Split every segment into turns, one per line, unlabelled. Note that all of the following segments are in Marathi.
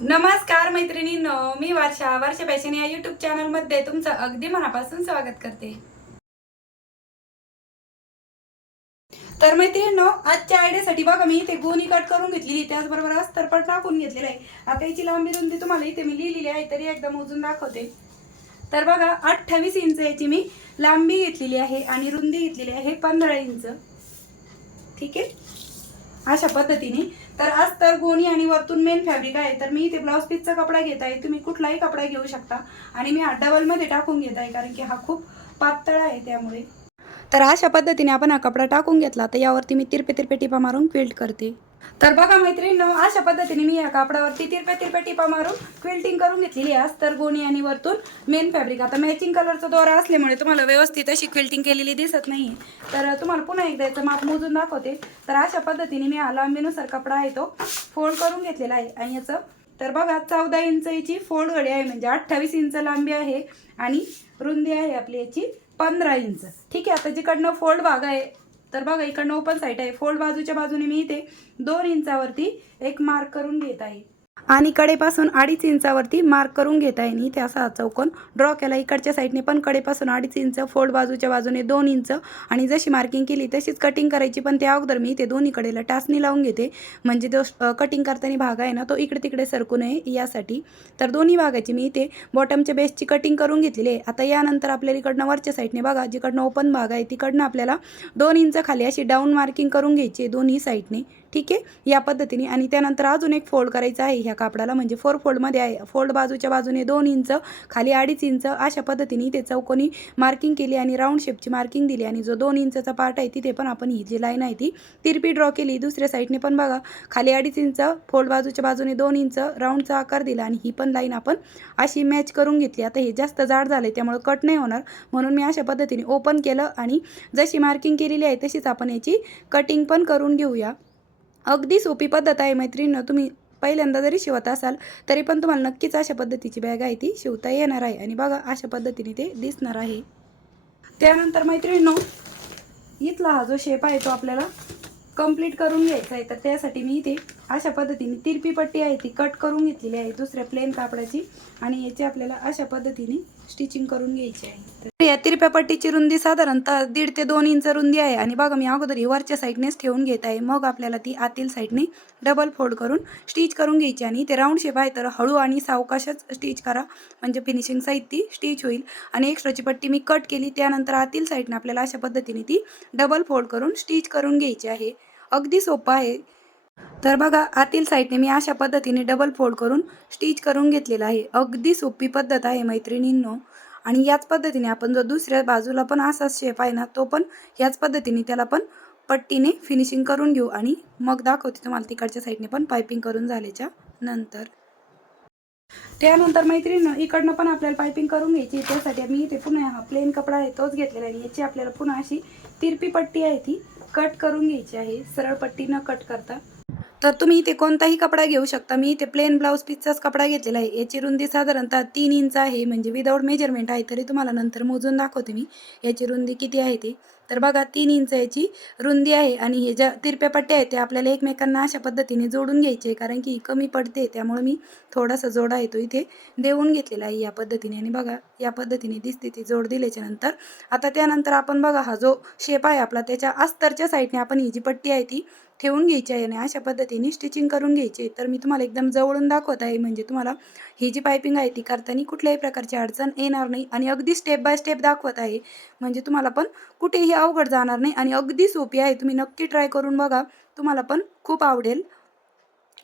नमस्कार मैत्रिणींनो मी वर्षा वर्षा पॅशन या युट्यूब चॅनलमध्ये तुमचं अगदी मनापासून स्वागत करते. तर मैत्रिणींनो आजच्या आयडियासाठी बघा मी इथे गोणी कट करून घेतलेली त्याचबरोबर अस्तरपट टाकून घेतलेलं आहे. आता याची लांबी रुंदी तुम्हाला इथे मी लिहिलेली आहे तरी एकदा मोजून दाखवते. तर बघा अठ्ठावीस इंच याची मी लांबी घेतलेली आहे आणि रुंदी घेतलेली आहे पंधरा इंच. ठीक आहे? अशा पद्धतीने. तर आज तर गोणी आणि वरतून मेन फॅब्रिक आहे. तर मी इथे ब्लाऊज पीसचा कपडा घेत आहे. तुम्ही कुठलाही कपडा घेऊ शकता. आणि मी हा डबलमध्ये टाकून घेत आहे कारण की हा खूप पातळ आहे त्यामुळे. तर अशा पद्धतीने आपण हा कपडा टाकून घेतला तर यावरती मी तिरपे तिरपे टिपा मारून फिल्ड करते. तर बघा मैत्रिणींनो अशा पद्धतीने मी या कापडावरती तिरपे तिरपे टिपा मारून क्विल्टिंग करून घेतलेली आहे. अस्तर गोणी आणि वरतून मेन फॅब्रिक आता मॅचिंग कलरचा दोरा असल्यामुळे तुम्हाला व्यवस्थित अशी क्विल्टिंग केलेली दिसत नाही तर तुम्हाला पुन्हा एकदा याचं माप मोजून दाखवते. तर अशा पद्धतीने मी हा लांबीनुसार कपडा आहे तो फोल्ड करून घेतलेला आहे. आणि याचं तर बघा चौदा इंच याची फोल्ड घडी आहे म्हणजे अठ्ठावीस इंच लांबी आहे आणि रुंदी आहे आपली याची पंधरा इंच. ठीक आहे आता जिकडनं फोल्ड भाग आहे तर बघा इकडनं ओपन साईड आहे. फोल्ड बाजूच्या बाजूने मी इथे दोन इंचावरती एक मार्क करून घेत आहे. आणि कडेपासून अडीच इंचावरती मार्क करून घेता येईल. इथे असा चौकोन ड्रॉ केला. इकडच्या साईडने पण कडेपासून अडीच इंच फोल्ड बाजूच्या बाजूने दोन इंच. आणि जशी मार्किंग केली तशीच कटिंग करायची. पण त्या अगोदर मी इथे दोन्ही कडेला टाचणी लावून घेते. म्हणजे तो कटिंग करताना भाग आहे ना तो इकडे तिकडे सरकू नये यासाठी. तर दोन्ही भागाची मी इथे बॉटमच्या बेसची कटिंग करून घेतलेली आहे. आता यानंतर आपल्याला इकडनं वरच्या साईडने बघा. जिकडनं ओपन भाग आहे तिकडनं आपल्याला दोन इंच खाली अशी डाऊन मार्किंग करून घ्यायची दोन्ही साईडने ठीक आहे? या पद्धतीने. आणि त्यानंतर अजून एक फोल्ड करायचा आहे ह्या कापडाला. म्हणजे फोर फोल्डमध्ये आहे. फोल्ड बाजूच्या बाजूने दोन इंच खाली अडीच इंच अशा पद्धतीने इथे चौकोनी मार्किंग केली आणि राऊंड शेपची मार्किंग दिली. आणि जो दोन इंचचा पार्ट आहे तिथे पण आपण ही जी लाईन आहे ती तिरपी ड्रॉ केली. दुसऱ्या साईडने पण बघा. खाली अडीच इंच फोल्ड बाजूच्या बाजूने दोन इंच राऊंडचा आकार दिला आणि ही पण लाईन आपण अशी मॅच करून घेतली. आता हे जास्त जाड झाले त्यामुळे कट नाही होणार. म्हणून मी अशा पद्धतीने ओपन केलं आणि जशी मार्किंग केलेली आहे तशीच आपण याची कटिंग पण करून घेऊया. अगदी सोपी पद्धत आहे मैत्रिणीनं. तुम्ही पहिल्यांदा जरी शिवत असाल तरी पण तुम्हाला नक्कीच अशा पद्धतीची बॅग आहे ती शिवता येणार आहे. आणि बघा अशा पद्धतीने ते दिसणार आहे. त्यानंतर मैत्रिणीनो इथला हा जो शेप आहे तो आपल्याला कंप्लीट करून घ्यायचा आहे. तर त्यासाठी मी इथे अशा पद्धतीने तिरपी पट्टी आहे ती कट करून घेतलेली आहे दुसऱ्या प्लेन कापडाची. आणि याची आपल्याला अशा पद्धतीने स्टिचिंग करून घ्यायची आहे. तर या तिरप्या पट्टीची रुंदी साधारणतः दीड ते दोन इंच रुंदी आहे. आणि बघा मी अगोदर ही वरच्या साईडनेच ठेवून घेत आहे. मग आपल्याला ती आतील साईडने डबल फोल्ड करून स्टिच करून घ्यायची आणि ते राऊंड शेप आहे तर हळू आणि सावकाशच स्टिच करा. म्हणजे फिनिशिंग साईड ती स्टिच होईल. आणि एक्स्ट्राची पट्टी मी कट केली. त्यानंतर आतील साईडने आपल्याला अशा पद्धतीने ती डबल फोल्ड करून स्टिच करून घ्यायची आहे. अगदी सोपं आहे. तर बघा आतील साईडने मी अशा पद्धतीने डबल फोल्ड करून स्टिच करून घेतलेलं आहे. अगदी सोपी पद्धत आहे मैत्रिणींनो. आणि याच पद्धतीने आपण जो दुसऱ्या बाजूला पण असाच शेप आहे ना तो पण याच पद्धतीने त्याला पण पट्टीने फिनिशिंग करून घेऊ. आणि मग दाखवते तुम्हाला तिकडच्या साईडने पण पायपिंग करून झाल्याच्यानंतर. त्यानंतर मैत्रिणीनं इकडनं पण आपल्याला पायपिंग करून घ्यायची त्यासाठी मी इथे पुन्हा हा प्लेन कपडा आहे तोच घेतलेला आहे. याची आपल्याला पुन्हा अशी तिरपी पट्टी आहे ती कट करून घ्यायची आहे. सरळ पट्टी न कट करता. तर तुम्ही इथे कोणताही कपडा घेऊ शकता. मी इथे प्लेन ब्लाऊज पीसचाच कपडा घेतलेला आहे. याची रुंदी साधारणतः तीन इंच आहे. म्हणजे विदाऊट मेजरमेंट आहे तरी तुम्हाला नंतर मोजून दाखवते मी. याची रुंदी किती आहे ती? तर बघा तीन इंच याची रुंदी आहे. आणि हे ज्या तिरप्या पट्ट्या आहेत त्या आपल्याला एकमेकांना अशा पद्धतीने जोडून घ्यायचे कारण की कमी पडते त्यामुळे मी थोडासा जोडा येतो इथे देऊन घेतलेला आहे या पद्धतीने. आणि बघा या पद्धतीने दिसते ती जोड दिल्याच्या नंतर. आता त्यानंतर आपण बघा हा जो शेप आहे आपला त्याच्या अस्तरच्या साईडने आपण ही जी पट्टी आहे ती ठेवून घ्यायची आहे आणि अशा पद्धतीने स्टिचिंग करून घ्यायची आहे. तर मी तुम्हाला एकदम जवळून दाखवत आहे. म्हणजे तुम्हाला ही जी पायपिंग आहे ती करताना कुठल्याही प्रकारची अडचण येणार नाही आणि अगदी स्टेप बाय स्टेप दाखवत आहे. म्हणजे तुम्हाला पण कुठेही अवघड जाणार नाही आणि अगदी सोपी आहे. तुम्ही नक्की ट्राय करून बघा. तुम्हाला पण खूप आवडेल.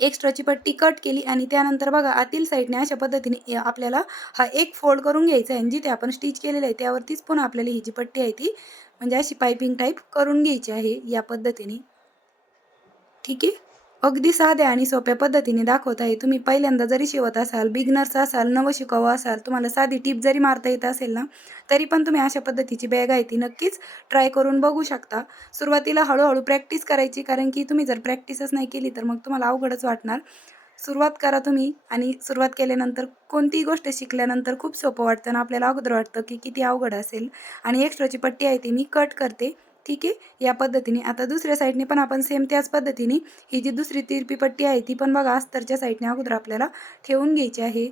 एक्स्ट्राची पट्टी कट केली आणि त्यानंतर बघा आतील साईडने अशा पद्धतीने आपल्याला हा एक फोल्ड करून घ्यायचा आहे. आणि जिथे आपण स्टिच केलेलं आहे त्यावरतीच पुन्हा आपल्याला ही जी पट्टी आहे ती म्हणजे अशी पायपिंग टाईप करून घ्यायची आहे या पद्धतीने. ठीक आहे? अगदी साध्या आणि सोप्या पद्धतीने दाखवत आहे तुम्ही पहिल्यांदा जरी शिवत असाल बिगनर्स असाल नवं शिकावं असाल तुम्हाला साधी टीप जरी मारता येत असेल ना तरी पण तुम्ही अशा पद्धतीची बॅग आहे ती नक्कीच ट्राय करून बघू शकता. सुरुवातीला हळूहळू प्रॅक्टिस करायची कारण की तुम्ही जर प्रॅक्टिसच नाही केली तर मग तुम्हाला अवघडच वाटणार. सुरुवात करा तुम्ही आणि सुरुवात केल्यानंतर कोणतीही गोष्ट शिकल्यानंतर खूप सोपं वाटतं आणि आपल्याला अगोदर वाटतं की किती अवघड असेल. आणि एक्स्ट्राची पट्टी आहे ती मी कट करते. ठीक आहे या पद्धतीने. आता दुसऱ्या साईडने पण आपण सेम त्याच पद्धतीने ही जी दुसरी तिरपी पट्टी आहे ती पण बघा अस्तरच्या साईडने अगोदर आपल्याला ठेवून घ्यायची आहे.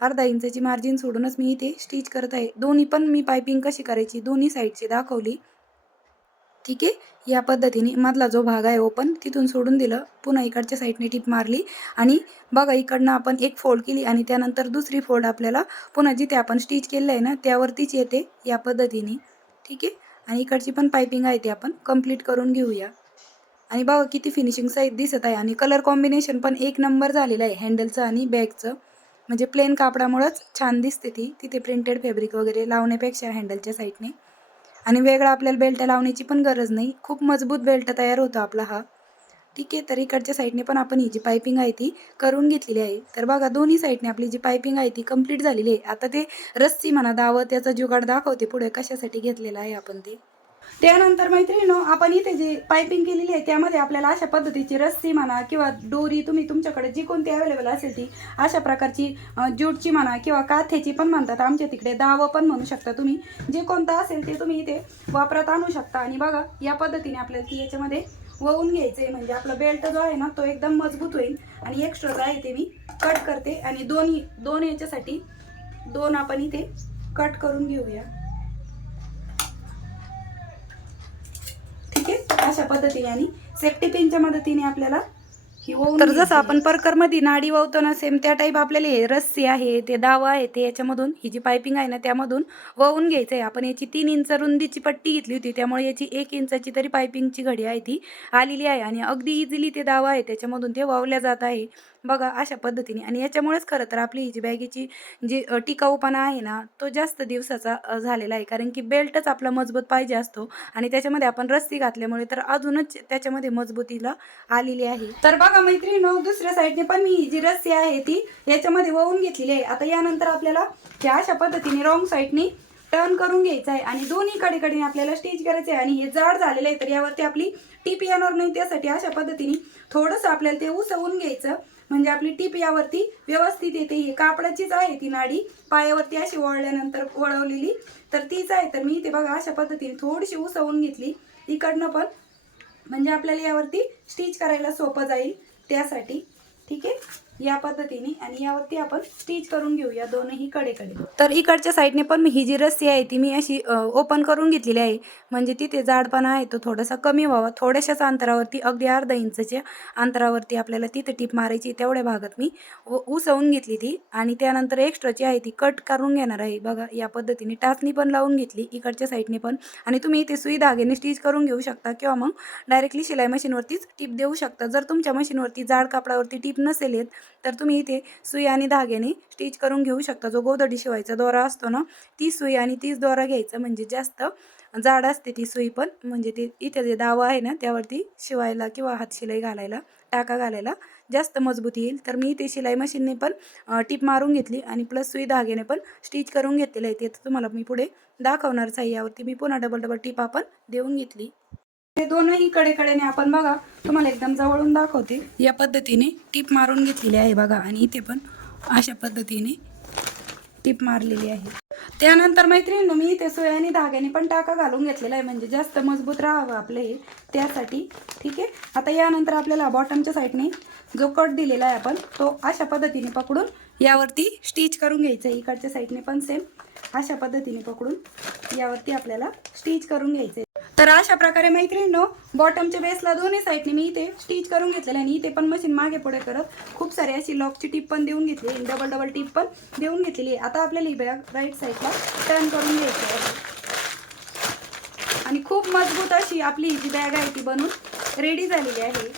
अर्धा इंचाची मार्जिन सोडूनच मी इथे स्टिच करत आहे. दोन्ही पण मी पायपिंग कशी करायची दोन्ही साईडची दाखवली. ठीक आहे या पद्धतीने मधला जो भाग आहे ओपन तिथून सोडून दिलं. पुन्हा इकडच्या साईडने टिप मारली. आणि बघा इकडनं आपण एक फोल्ड केली आणि त्यानंतर दुसरी फोल्ड आपल्याला पुन्हा जिथे आपण स्टिच केलं आहे ना त्यावरतीच येते या पद्धतीने. ठीक आहे आणि इकडची पण पायपिंग आहे ती आपण कंप्लीट करून घेऊया. आणि बघा किती फिनिशिंग साईज दिसत आहे. आणि कलर कॉम्बिनेशन पण एक नंबर झालेलं आहे हँडलचं आणि बॅगचं म्हणजे प्लेन कापडामुळंच छान दिसते ती. तिथे प्रिंटेड फॅब्रिक वगैरे लावण्यापेक्षा हँडलच्या साईडने आणि वेगळा आपल्याला बेल्ट लावण्याची पण गरज नाही. खूप मजबूत बेल्ट तयार होतो आपला हा. ठीक आहे तर इकडच्या साईडने पण आपण ही जी पायपिंग आहे ती करून घेतलेली आहे. तर बघा दोन्ही साईडने आपली जी पायपिंग आहे ती कंप्लीट झालेली आहे. आता ते रस्सी म्हणा दावं त्याचा जुगाड दाखवते पुढे कशासाठी घेतलेलं आहे आपण ते. त्यानंतर मैत्रिणीनो आपण इथे जी पायपिंग केलेली आहे त्यामध्ये आपल्याला अशा पद्धतीची रस्सी म्हणा किंवा दोरी तुम्ही तुमच्याकडे जी कोणती अवेलेबल असेल ती अशा प्रकारची ज्यूटची म्हणा किंवा काथ्याची पण म्हणतात. आमच्या तिकडे दावं पण म्हणू शकता तुम्ही. जे कोणतं असेल ते तुम्ही इथे वापरात आणू शकता. आणि बघा या पद्धतीने आपल्याला ती याच्यामध्ये वळून घ्यायचं आहे म्हणजे आपला बेल्ट जो आहे ना तो एकदम मजबूत होईल. आणि एक्स्ट्रा जो आहे ते मी कट करते. आणि दोन्ही दोन याच्यासाठी दोन आपण इथे कट करून घेऊया. ठीक आहे? अशा पद्धतीने आणि सेफ्टी पिनच्या मदतीने आपल्याला तर जसं आपण परकरमध्ये नाडी ववतो ना सेम त्या टाईप आपल्याला हे रस्सी आहे ते दावा आहे ते याच्यामधून ही जी पायपिंग आहे ना त्यामधून वळून घ्यायचं आहे आपण याची तीन इंच रुंदीची पट्टी घेतली होती त्यामुळे याची एक इंचाची तरी पायपिंगची घडी आहे ती आलेली आहे. आणि अगदी इझिली ते दावा आहे त्याच्यामधून ते वावल्या जात आहे. बघा अशा पद्धतीने. आणि याच्यामुळेच खरं तर आपली ही जी बॅगेची जी टिकाऊपणा आहे ना तो जास्त दिवसाचा झालेला आहे. कारण की बेल्टच आपला मजबूत पाहिजे असतो. आणि त्याच्यामध्ये आपण रस्सी घातल्यामुळे तर अजूनच त्याच्यामध्ये मजबूतीला आलेली आहे. तर बघा मैत्रिणी दुसऱ्या साईडने पण मी ही जी रस्सी आहे ती याच्यामध्ये वळून घेतलेली आहे. आता यानंतर आपल्याला ह्या अशा पद्धतीने रॉंग साईडनी टर्न करून घ्यायचं आहे. आणि दोन्ही कडेकडे आपल्याला स्टिच करायचं आहे. आणि हे जाड झालेलं आहे तर यावरती आपली टीप येणार नाही त्यासाठी अशा पद्धतीने थोडंसं आपल्याला ते उसवून घ्यायचं. म्हणजे आपली टीप यावरती व्यवस्थित येते. ही कापडाचीच आहे ती नाडी. पायावरती अशी वळल्यानंतर वळवलेली तर तीच आहे. तर मी ते बघा अशा पद्धतीने थोडीशी उसवून घेतली. इकडनं पण म्हणजे आपल्याला यावरती स्टिच करायला सोपं जाईल त्यासाठी. ठीक आहे? या पद्धतीने आणि यावरती आपण स्टिच करून घेऊया दोनही कडेकडे. तर इकडच्या साईडने पण मी ही जी रस्सी आहे ती मी अशी ओपन करून घेतलेली आहे. म्हणजे तिथे जाडपणा आहे तो थोडासा कमी व्हावा. थोड्याशाच अंतरावरती अगदी अर्धा इंचच्या अंतरावरती आपल्याला तिथे टीप मारायची तेवढ्या भागात मी उसवून घेतली ती. आणि त्यानंतर एक्स्ट्राची आहे ती कट करून घेणार आहे. बघा या पद्धतीने टाचणी पण लावून घेतली इकडच्या साईडने पण. आणि तुम्ही इथे सुई धागेने स्टिच करून घेऊ शकता किंवा मग डायरेक्टली शिलाई मशीनवरतीच टीप देऊ शकता. जर तुमच्या मशीनवरती जाड कापडावरती टीप नसेल येत तर तुम्ही इथे सुई आणि धाग्याने स्टिच करून घेऊ शकता. जो गोदडी शिवायचा दोरा असतो ना ती सुई आणि तीच दोरा घ्यायचा. म्हणजे जास्त जाड असते ती सुई पण. म्हणजे ते इथे जे दावा आहे ना त्यावरती शिवायला किंवा हात शिलाई घालायला टाका घालायला जास्त मजबूत येईल. तर मी ते शिलाई मशीनने पण टिप टीप मारून घेतली आणि प्लस सुई धाग्याने पण स्टिच करून घेतलेलं आहे. ते तर तुम्हाला मी पुढे दाखवणारच आहे. यावरती मी पुन्हा डबल डबल टीप आपण देऊन घेतली. हे दोनही कडेकडेने आपण बघा तुम्हाला एकदम जवळून दाखवते. या पद्धतीने टीप मारून घेतलेली आहे बघा आणि इथे पण अशा पद्धतीने टीप मारलेली आहे. त्यानंतर मैत्रिणीनं मी इथे सोय आणि धाग्याने पण टाका घालून घेतलेला आहे म्हणजे जास्त मजबूत राहावं आपलं हे. त्यासाठी ठीक आहे? आता यानंतर आपल्याला बॉटमच्या साईडने जो कट दिलेला आहे आपण तो अशा पद्धतीने पकडून यावरती स्टिच करून घ्यायचं आहे. इकडच्या साईडने पण सेम अशा पद्धतीने पकडून यावरती आपल्याला स्टिच करून घ्यायचं आहे. तर अशा प्रकारे मैत्रिणींनो बॉटमच्या बेसला दोन्ही साईडने मी इथे स्टिच करून घेतलेलं आणि इथे पण मशीन मागे पुढे करत खूप सारी अशी लॉकची टीप पण देऊन घेतली डबल डबल टीप पण देऊन घेतलेली आहे. आता आपल्याला ही बॅग राईट साईडला टर्न करून घ्यायची आहे. आणि खूप मजबूत अशी आपली जी बॅग आहे ती बनून रेडी झालेली आहे.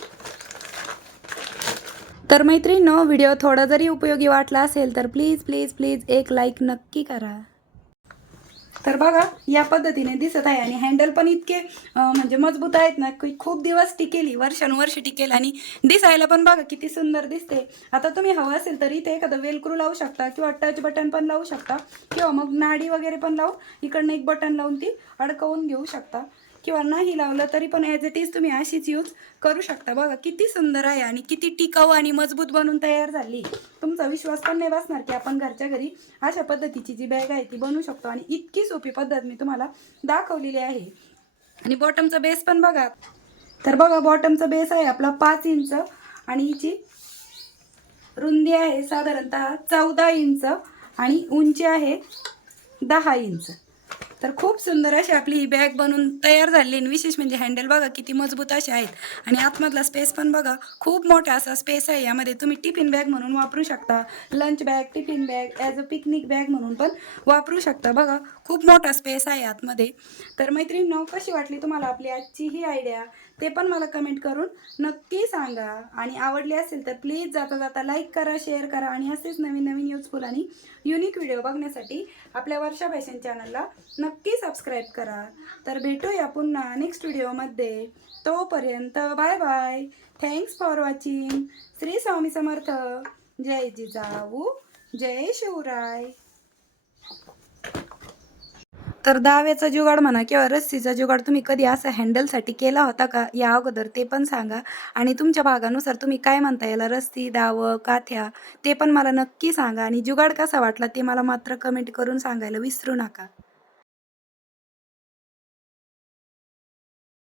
तर मैत्रिणींनो व्हिडिओ थोडा जरी उपयोगी वाटला असेल तर प्लीज प्लीज प्लीज एक लाईक नक्की करा. तर बघा या पद्धतीने दिसत आहे आणि हँडल पण इतके म्हणजे मजबूत आहेत ना की खूप दिवस टिकेल वर्षानुवर्ष टिकेल आणि दिसायला पण बघा किती सुंदर दिसते. आता तुम्ही हवं असेल तर इथे एखादं वेलक्रू लावू शकता किंवा टच बटन पण लावू शकता किंवा मग नाडी वगैरे पण लावून इकडनं एक बटन लावून ती अडकवून घेऊ शकता. किंवा नाही लावलं तरी पण ॲज इट इज तुम्ही अशीच यूज करू शकता. बघा किती सुंदर आहे आणि किती टिकाऊ आणि मजबूत बनून तयार झाली. तुमचा विश्वास पण नाही बसणार की आपण घरच्या घरी अशा पद्धतीची जी बॅग आहे ती बनवू शकतो. आणि इतकी सोपी पद्धत मी तुम्हाला दाखवलेली आहे. आणि बॉटमचा बेस पण बघा. तर बघा बॉटमचा बेस आहे आपला पाच इंच आणि हिची रुंदी आहे साधारणतः चौदा इंच आणि उंची आहे दहा इंच तर खूप सुंदर अशी आपली ही बॅग बनवून तयार झाली आणि विशेष म्हणजे हँडल बघा किती मजबूत असे आहेत. आणि आतमधला स्पेस पण बघा खूप मोठा असा स्पेस आहे. यामध्ये तुम्ही टिफिन बॅग म्हणून वापरू शकता lunch bag tiffin bag as a picnic bag म्हणून पण वापरू शकता. बघा खूप मोठा स्पेस आहे आतमध्ये. तर मैत्रिणींनो कशी वाटली तुम्हाला आपली आजची ही आयडिया ते पण मला कमेंट करून नक्की सांगा. आणि आवडली असेल तर प्लीज जाता जाता लाईक करा शेअर करा आणि असेच नवीन नवीन युजफुल आणि युनिक व्हिडिओ बघण्यासाठी आपल्या वर्षा फॅशन चॅनलला नक्की सबस्क्राईब करा. तर भेटूया पुन्हा नेक्स्ट व्हिडिओमध्ये तोपर्यंत bye bye thanks for watching Shri Swami Samarth. जय जिजाऊ. जय शिवराय. तर दाव्याचा जुगाड म्हणा किंवा रस्सीचा जुगाड तुम्ही कधी असं हँडलसाठी केला होता का? या अगोदर ते पण सांगा. आणि तुमच्या भागानुसार तुम्ही काय म्हणता याला? रस्सी दावं काथ्या ते पण मला नक्की सांगा. आणि जुगाड कसा वाटला ते मला मात्र कमेंट करून सांगायला विसरू नका.